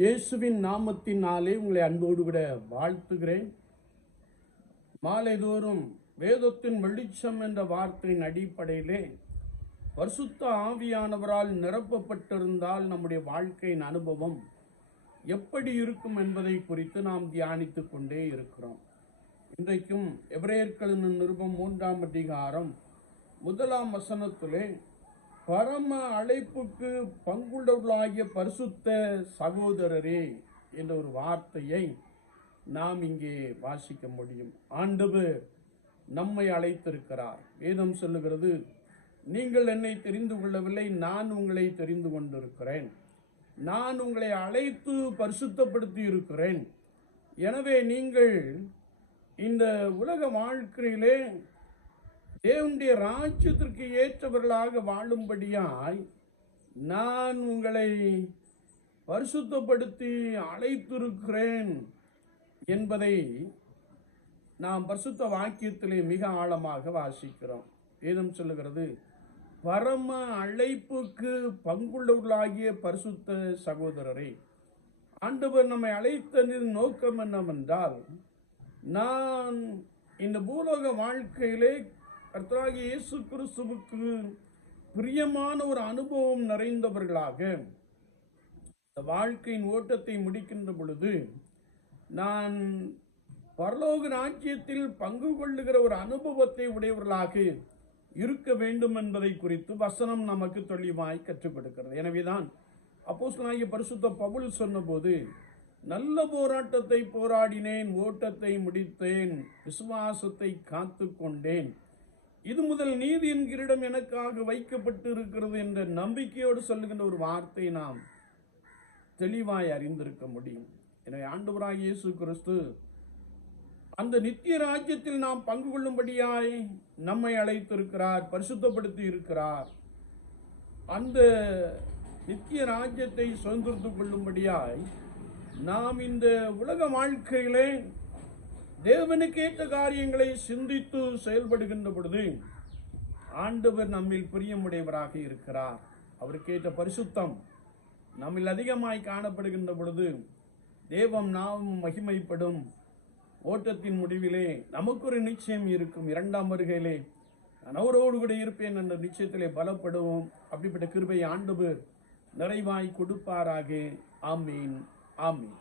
இயேசுவின் நாமத்தினாலே உங்களை அன்போடு கூட வாழ்த்துகிறேன். மாலைதோறும் வேதத்தின் வெளிச்சம் என்ற வார்த்தையின் அடிப்படையிலே பரிசுத்த ஆவியானவரால் நிரப்பப்பட்டிருந்தால் நம்முடைய வாழ்க்கையின் அனுபவம் எப்படி இருக்கும் என்பதை குறித்து நாம் தியானித்து கொண்டே இருக்கிறோம். இன்றைக்கும் எபிரேயர்களின் நிருபம் மூன்றாம் அதிகாரம் முதலாம் வசனத்திலே பரம அழைப்புக்கு பங்குள்ளவர்களாகிய பரிசுத்த சகோதரரே என்ற ஒரு வார்த்தையை நாம் இங்கே வாசிக்க முடியும். ஆண்டவர் நம்மை அழைத்திருக்கிறார். வேதம் சொல்லுகிறது நீங்கள் என்னை தெரிந்து கொள்ளவில்லை நான் உங்களை தெரிந்து கொண்டிருக்கிறேன். நான் உங்களை அழைத்து பரிசுத்தப்படுத்தி இருக்கிறேன் எனவே நீங்கள் இந்த உலக வாழ்க்கையிலே தேவனுடைய ராஜ்யத்திற்கு ஏற்றவர்களாக வாழும்படியாய் நான் உங்களை பரிசுத்தப்படுத்தி அழைத்திருக்கிறேன் என்பதை நாம் பரிசுத்த வாக்கியத்திலே மிக ஆழமாக வாசிக்கிறோம். வேதம் சொல்லுகிறது பரம அழைப்புக்கு பங்குள்ளவர்களாகிய பரிசுத்த சகோதரரே ஆண்டவர் நம்மை அழைத்ததின் நோக்கம் என்னவென்றால் நான் இந்த பூலோக வாழ்க்கையிலே கர்த்தராகிய இயேசு கிறிஸ்துவுக்கு பிரியமான ஒரு அனுபவம் நிறைந்தவர்களாக இந்த வாழ்க்கையின் ஓட்டத்தை முடிக்கின்ற பொழுது நான் பரலோக ராஜ்யத்தில் பங்கு கொள்ளுகிற ஒரு அனுபவத்தை உடையவர்களாக இருக்க வேண்டும் என்பதை குறித்து வசனம் நமக்கு தெளிவாய் கற்றுக் கொடுக்கிறது. எனவேதான் அப்போஸ்தலனாகிய பரிசுத்த பவுல் சொன்னபோது நல்ல போராட்டத்தை போராடினேன் ஓட்டத்தை முடித்தேன் விசுவாசத்தை காத்து கொண்டேன் இது முதல் நீதி என்கிறிடம் எனக்காக வைக்கப்பட்டு இருக்கிறது என்ற நம்பிக்கையோடு சொல்லுகின்ற ஒரு வார்த்தை நாம் தெளிவாய் அறிந்திருக்க முடியும். எனவே ஆண்டவராக இயேசு கிறிஸ்து அந்த நித்திய ராஜ்யத்தில் நாம் பங்கு கொள்ளும்படியாய் நம்மை அழைத்திருக்கிறார் பரிசுத்தப்படுத்தி இருக்கிறார். அந்த நித்திய ராஜ்யத்தை சுதந்திரத்துக் கொள்ளும்படியாய் நாம் இந்த உலக வாழ்க்கையிலே தேவனுக்கு ஏற்ற காரியங்களை சிந்தித்து செயல்படுகின்ற பொழுது ஆண்டவர் நம்மில் பிரியமுடையவராக இருக்கிறார். அவருக்கேற்ற பரிசுத்தம் நம்மில் அதிகமாய் காணப்படுகின்ற பொழுது தேவம் நாம் மகிமைப்படும். ஓட்டத்தின் முடிவிலே நமக்கு ஒரு நிச்சயம் இருக்கும். இரண்டாம் வருகையிலே நான் அவரோடு கூட இருப்பேன் என்ற நிச்சயத்திலே பலப்படுவோம். அப்படிப்பட்ட கிருபை ஆண்டவர் நிறைவாய் கொடுப்பாராக. ஆமீன். ஆமீன்.